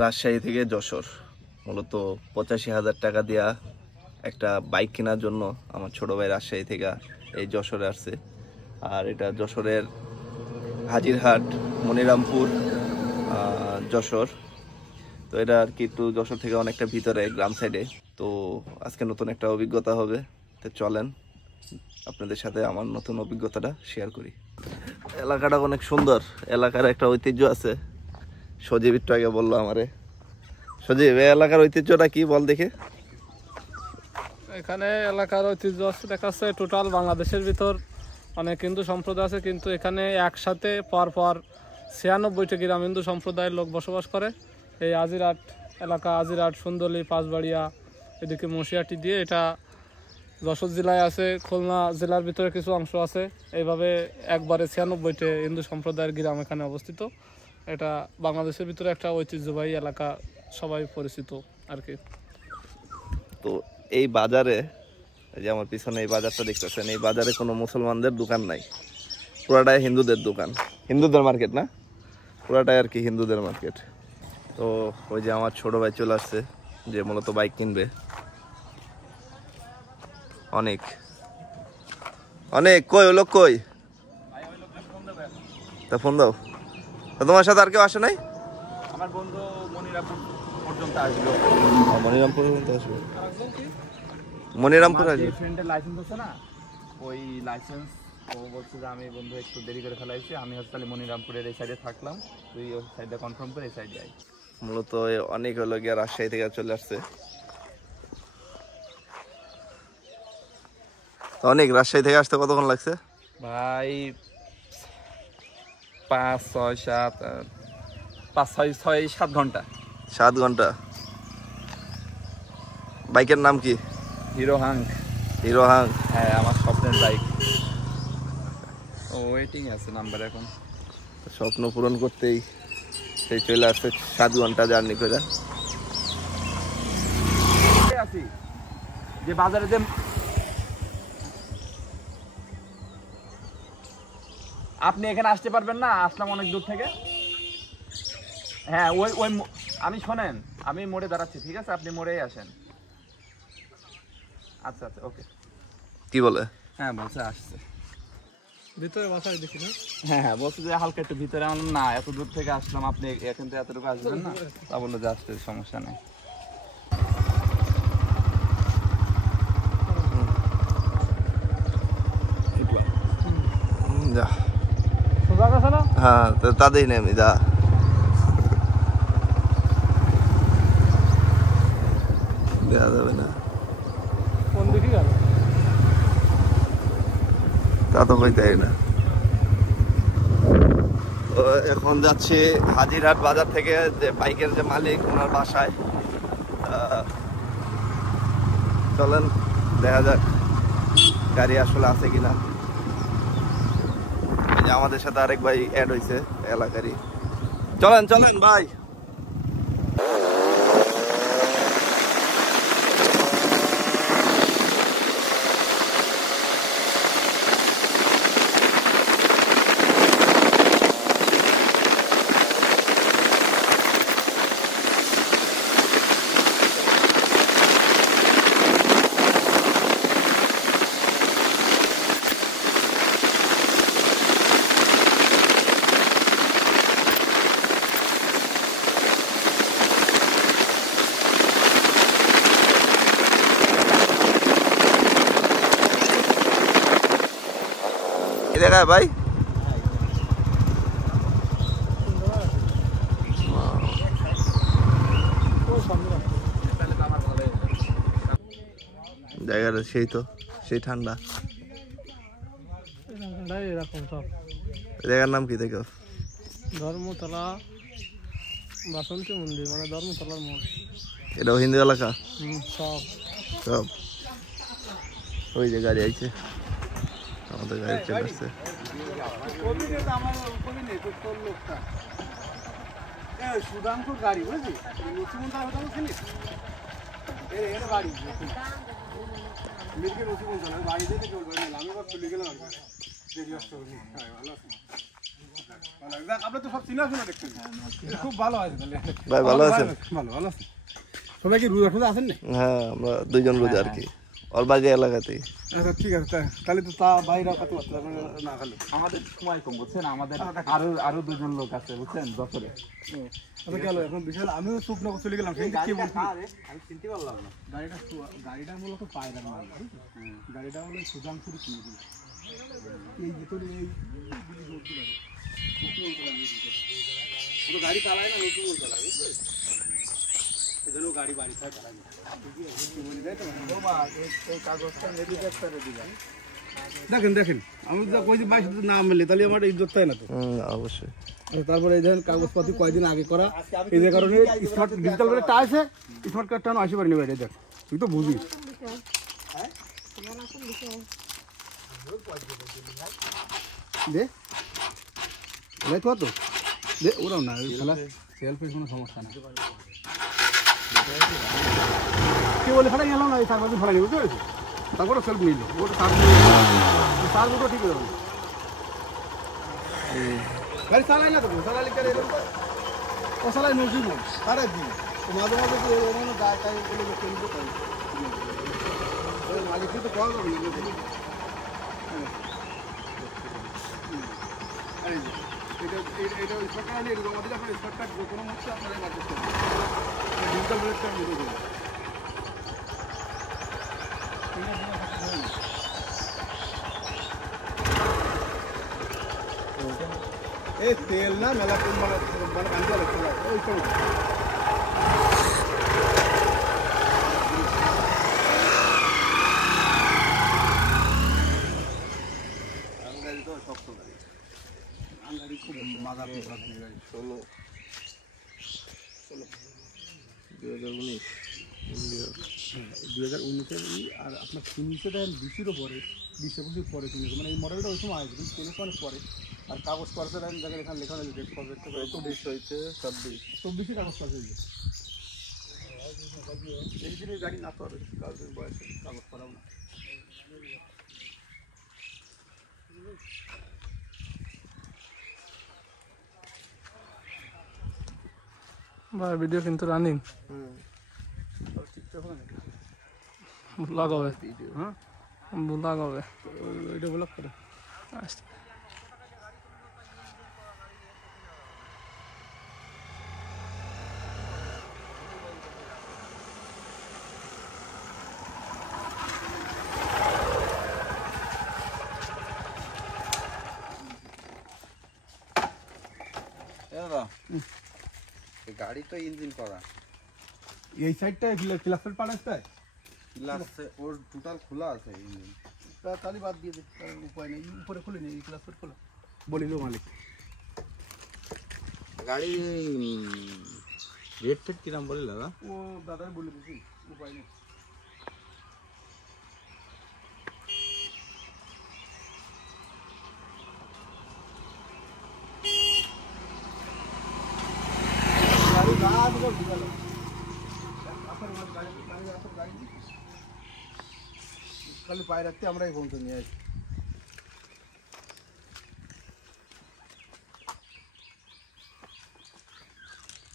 রাজশাহী থেকে যশোর মূলত 85,000 টাকা দিয়া একটা বাইক কেনার জন্য আমার ছোট ভাই রাজশাহী থেকে এই যশোরে আসছে। আর এটা যশোরের হাজিরহাট মনিরামপুর যশোর। তো এটা আর কি একটু যশোর থেকে অনেকটা ভিতরে গ্রাম সাইডে। তো আজকে নতুন একটা অভিজ্ঞতা হবে, তো চলেন আপনাদের সাথে আমার নতুন অভিজ্ঞতাটা শেয়ার করি। এলাকাটা অনেক সুন্দর, এলাকার একটা ঐতিহ্য আছে। সজীব একটু আগে বললো আমারে। সজীব, এই এলাকার ঐতিহ্যটা কি বল দেখে। এখানে এলাকার ঐতিহ্য আছে, দেখা যাচ্ছে টোটাল বাংলাদেশের ভিতর অনেক হিন্দু সম্প্রদায় আছে, কিন্তু এখানে একসাথে পরপর 96টি গ্রাম হিন্দু সম্প্রদায়ের লোক বসবাস করে। এই আজিরহাট এলাকা, আজিরহাট, সুন্দরলি, পাঁচবাড়িয়া, এদিকে মশিয়াটি দিয়ে এটা যশোর জেলায় আছে, খুলনা জেলার ভিতরে কিছু অংশ আছে। এইভাবে একবারে 96টি হিন্দু সম্প্রদায়ের গ্রাম এখানে অবস্থিত। এটা বাংলাদেশের ভিতরে একটা ঐতিহ্যবাহী এলাকা, সবাই পরিচিত আর কি। তো এই বাজারে, এই যে আমার পিছনে এই বাজারটা দেখতেছেন, এই বাজারে কোনো মুসলমানদের দোকান নাই, পুরাটাই হিন্দুদের দোকান, হিন্দুদের মার্কেট না, পুরাটাই আর কি হিন্দুদের মার্কেট। তো ওই যে আমার ছোট ভাই চলে আসছে, যে মূলত বাইক কিনবে। অনেক অনেক কই ওই লোক কই? তা ফোন দাও। তোমার সাথে আর কেউ আসে নাই? আমার বন্ধু মনিরামপুর পর্যন্ত আসলো। মনিরামপুর পর্যন্ত আসবে? মনিরামপুর আসবে। ফ্রেন্ডের লাইসেন্স আছে না, ওই লাইসেন্স ও বলছে যে আমি বন্ধু একটু দেরি করে ফেলাইছি, আমি হচ্ছে তাহলে মনিরামপুরের এই সাইডে থাকলাম, তুই ওই সাইডে কনফার্ম করে এই সাইডে আই। মূলত অনেক হলো গিয়ে রাজশাহী থেকে চলে আসছে। অনেক রাজশাহী থেকে আসতে কতক্ষণ লাগছে ভাই? 5-6-7 ঘন্টা। 7 ঘন্টা। বাইকের নাম কি? Hero hunk. Hero hunk? হ্যাঁ, আমার স্বপ্নের বাইক। ও ওয়েটিং আছে নাম্বার এখন। স্বপ্ন পূরণ করতেই সেই চলে আসছে 7 ঘন্টা জার্নি করে। যে বাজারে যে আপনি এখানে আসতে পারবেন না, আসলাম অনেক দূর থেকে। হ্যাঁ, ওই ওই আমি শোনেন, আমি মোড়ে দাঁড়াচ্ছি, ঠিক আছে? আপনি মোড়েই আসেন। আচ্ছা আচ্ছা, ওকে। কি বলে? হ্যাঁ বলছে আসছে ভিতরে বাসায় দেখি না। হ্যাঁ হ্যাঁ, বলছে যে হালকা একটু ভিতরে। আমার না, এত দূর থেকে আসলাম, আপনি এখান থেকে এতটুকু আসবেন না? তা বললো যে আসতে সমস্যা নেই। যা। সোজা গেছে না? হ্যাঁ, তাদের নেই যা। দেওয়া যাবে না। কোন দিকে গেল? তা তো কইতেই না। এখন যাচ্ছি হাজিরহাট বাজার থেকে যে বাইকের যে মালিক, ওনার বাসায়। চলেন দেখা যাক গাড়ি আসলে আছে কিনা। এই যে আমাদের সাথে আরেক ভাই অ্যাড হয়েছে এলাকারই। চলেন চলেন ভাই। জায়গায় ভাই জায়গাটা সেই তো সেই ঠান্ডা। এরকম সব জায়গার নাম কি দেখো? ধর্মতলা বাসন্তী মন্দির, মানে ধর্মতলার মোড়। এটাও হিন্দু এলাকা? সব সব। ওই যে গাড়ি আইছে, আমাদের গাড়ি চলে আসছে। সুদামপুর গাড়ি বুঝলি, বাড়ি থেকে চলবে, আমি চলে গেলাম। আপনি তো সব চিনা শোনা দেখছেন, খুব ভালো আছে। ভাই ভালো আছেন? ভালো ভালো আছে। সবাই কি রোজা ফোজা আছেন না? হ্যাঁ, আমরা দুইজন রোজা আর কি, ওর বাড়ি এলাকাতেই। আচ্ছা ঠিক আছে, তাহলে তো তা বাইরে কত না খালি আমাদের সময় কম বুঝছেন, আমাদের আরো দুজন লোক আছে বুঝছেন যশোরে। আচ্ছা গেল এখন বিশাল, আমিও শুকনো চলে গেলাম। সেই কি বলছি আমি চিনতে পারলাম না। গাড়িটা মূলত পায়রার মাল, গাড়িটা হলো সুজানপুর কিনে দিল। এই ভিতরে এই গাড়ি চালায় না, নতুন চালায়, এজন্য গাড়ি বাড়ি ছাড়া চালায় না। দেখেন দেখেন, আমি যা কইছি বাইশ না মেলে তাহলে আমার ইজ্জত তাই না তো। অবশ্যই। তারপরে এই দেখেন কাগজপাতি কয়দিন আগে করা, এই যে কারণে স্মার্ট ডিজিটাল কার্ডটা আছে, স্মার্ট কার্ডটা আসি পারিনি বাইরে। দেখ তুই তো বুঝিস দে তো দে, ওরাও না খেলা সেলফের কোনো সমস্যা না। কি বলে ফেলাই গেলাম না, এই সার বাজি ফেলাই বুঝতে পেরেছি। তারপরে সেলফ নিল, ওটা সার দুটো ঠিক হয়ে যাবে। গাড়ি চালাই না তো, চালালি কেন ও চালাই নজুর সারা দিন মাঝে মাঝে গায়ে গায়ে বলে কিনতে পারি, মালিক তো কল করবে। এটা সরকার নিয়ে আমাদের আপনার সরকার কোনো মুহূর্তে আপনারা বাদ করতে হবে, ডিজিটাল প্লেটটা নিতে দেবেন। এই তেল না মেলা তেল মানে কান্দা লাগছে ওই সময়। গাড়ি খুব মাথা পিছলা গাড়ি। 2019 আর আপনার কিনতে দেন 20-এরও পরে, 20-25 পরে কিনেছে, মানে এই মডেলটা ওই সময় আসবে, কিন্তু কিনেছে অনেক পরে। আর কাগজ পার্সে দেন দেখেন এখানে লেখা হয়েছে ডেট কবে থেকে 24 হয়েছে 26 কাগজ পার্সে হয়েছে। এই দিনের গাড়ি না তো আর কাগজের বয়সে কাগজ করাও না। ভাই ভিডিও কিন্তু রানিং ব্লগ হবে, হ্যাঁ ব্লগ হবে, এটা ব্লক করে আচ্ছা। গাড়ি তো ইঞ্জিন করা, এই সাইডটা ক্লাসের পাড়াটা ওর টোটাল খোলা আছে ইঞ্জিন। তাহলে বাদ দিয়ে দে, উপায় নেই, উপরে খুলে নেই, এই ক্লাসের খোলা বলিল মালিক। গাড়ি রেট ফেট কিরাম বলে দাদা? ও দাদা বলে দিছি, উপায় নেই। খালি পায়ে রাখতে আমরা এই পর্যন্ত নিয়ে আসি।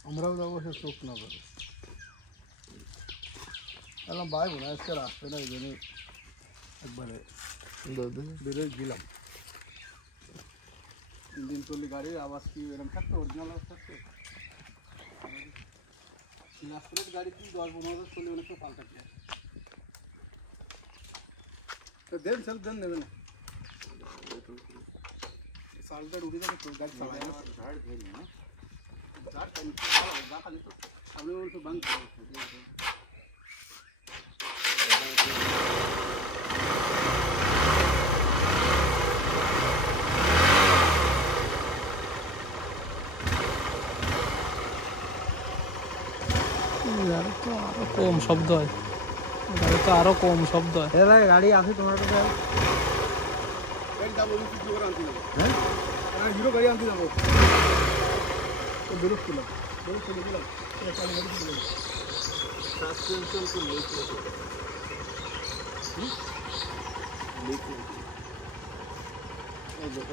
আমরাও যাবো সে চোখ না করে এলাম ভাই বোনা আজকে রাস্তাটা এই জন্য একবারে বেরোয় গেলাম। 3 দিন চললে গাড়ির আওয়াজ কি এরকম থাকতো, অরিজিনাল আওয়াজ থাকতো। নাসপুরের গাড়ি কি 10-15 বছর চলে অনেক পাল্টাচ্ছে। দেন সেলফ দেন নেবে না, সালটা উঠে যাবে তো গাড়ি চালায় না, ঝাড় ধরে না, ঝাড় খালি তো সামনে বলছো বান্ধ। গাড়ি তো আরো কম শব্দ হয়, গাড়ি তো আরো কম শব্দ হয়। গাড়ি আছে তোমার কাছে? গাড়ি যাবো হিরো আনতে যাবো। হ্যাঁ হিরো গাড়ি আনতে যাবো, তো বেরোস ছিল বেরোস চলে গেলাম।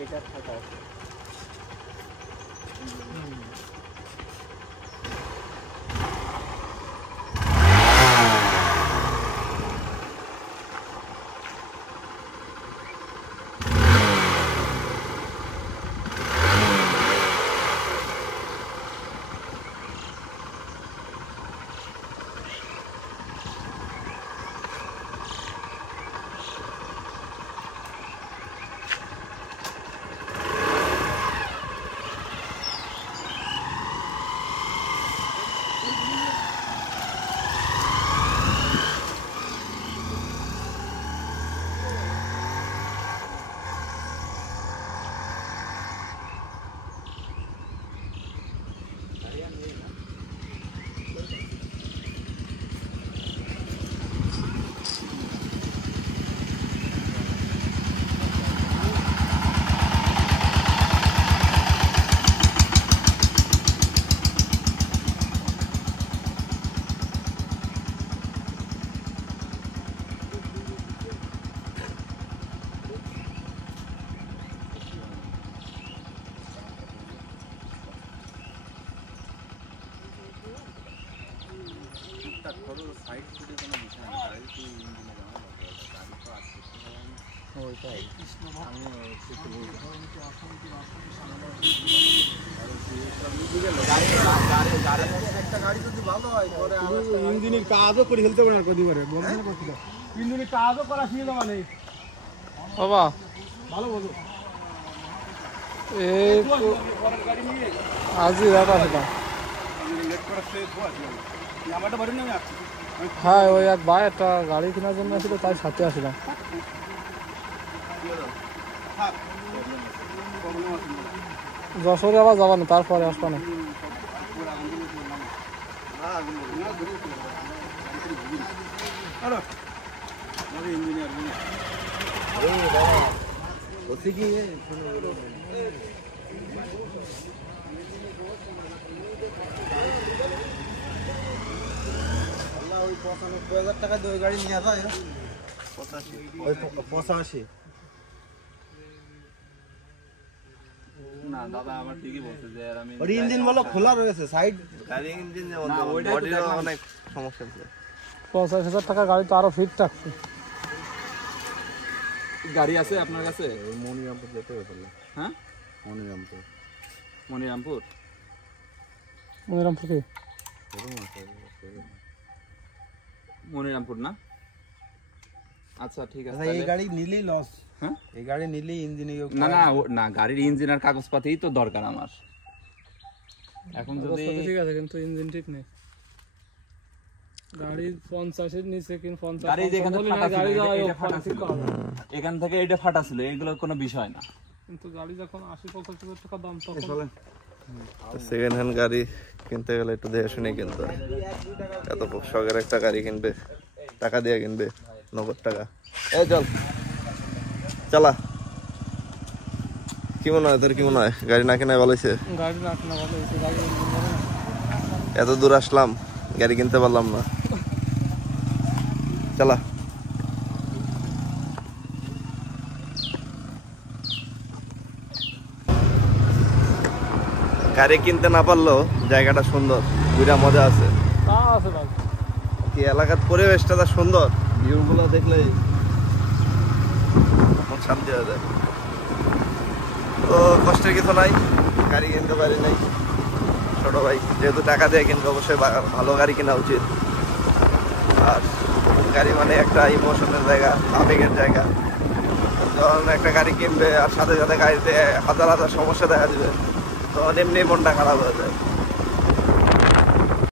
এটা থাকা ইঞ্জিনের কাজও করে ফেলতে পারে আর কদিবারে ইঞ্জিনের কাজও করা শিখে যাওয়া নেই বাবা ভালো বলো এই আজই রাত আসলাম আমারটা বাড়ি না আমি আসছি হ্যাঁ ওই এক ভাই একটা গাড়ি কেনার জন্য আসছিল তাই সাথে আসলাম যশোরে আবার যাবা না তারপরে আসবা না টাকা দিয়ে গাড়ি নিয়ে আসা 85 না দাদা আমার ঠিকই বলছে যে আর আমি ওর ইঞ্জিন বলো খোলা রয়েছে সাইড গাড়ি ইঞ্জিন যেমন না, ওইটাই তো বডিরও দেখলাম। অনেক সমস্যা আছে 50,000 টাকা গাড়ি তো আরো ফিট থাকছে গাড়ি আছে আপনার কাছে মনিরামপুর যেতে হবে হ্যাঁ মনিরামপুর মনিরামপুর মনিরামপুর কি মনিরামপুর না আচ্ছা ঠিক আছে এই তাহলে- গাড়ি নিলেই লস হ্যাঁ এই গাড়ি নিলেই ইঞ্জিনে না না না গাড়ির ইঞ্জিন আর কাগজপাতিই তো দরকার আমার এখন যদি অবস্থা ঠিক আছে কিন্তু ইঞ্জিন ঠিক নেই গাড়ি 50-এর নিচে কিন 50 গাড়ি যেখানে বলি না, ফাটা ছিল, গাড়ি যাওয়া এটা ফাটা ঠিক ছিল। করা যাবে। এখান থেকে এটা ফাটা ছিল এগুলো কোনো বিষয় না কিন্তু গাড়ি যখন 80-85 টাকা দাম তখন সেকেন্ড হ্যান্ড গাড়ি কিনতে গেলে একটু দেখে শুনে কিনতে হয় এত শখের একটা গাড়ি কিনবে টাকা দিয়ে কিনবে 90 টাকা এই চল চালা কি মনে হয় তোর কি মনে হয় গাড়ি না কেনাই ভালো হয়েছে গাড়ি না কেনা ভালো হয়েছে গাড়ি ইঞ্জিন ভালো না। এত দূর আসলাম গাড়ি কিনতে পারলাম না চালা গাড়ি কিনতে না পারলেও জায়গাটা সুন্দর ঘুরা মজা আছে তা আছে ভাই কি এলাকার পরিবেশটা তো সুন্দর ভিউগুলো দেখলে মন শান্তি হয়ে যায় তো কষ্টের কিছু নাই গাড়ি কিনতে পারি নাই ছোট ভাই যেহেতু টাকা দিয়ে কিনবে অবশ্যই ভালো গাড়ি কেনা উচিত আর গাড়ি মানে একটা ইমোশনের জায়গা আবেগের জায়গা যখন একটা গাড়ি কিনবে আর সাথে সাথে গাড়িতে হাজার হাজার সমস্যা দেখা দিবে তখন এমনি মনটা খারাপ হয়ে যায়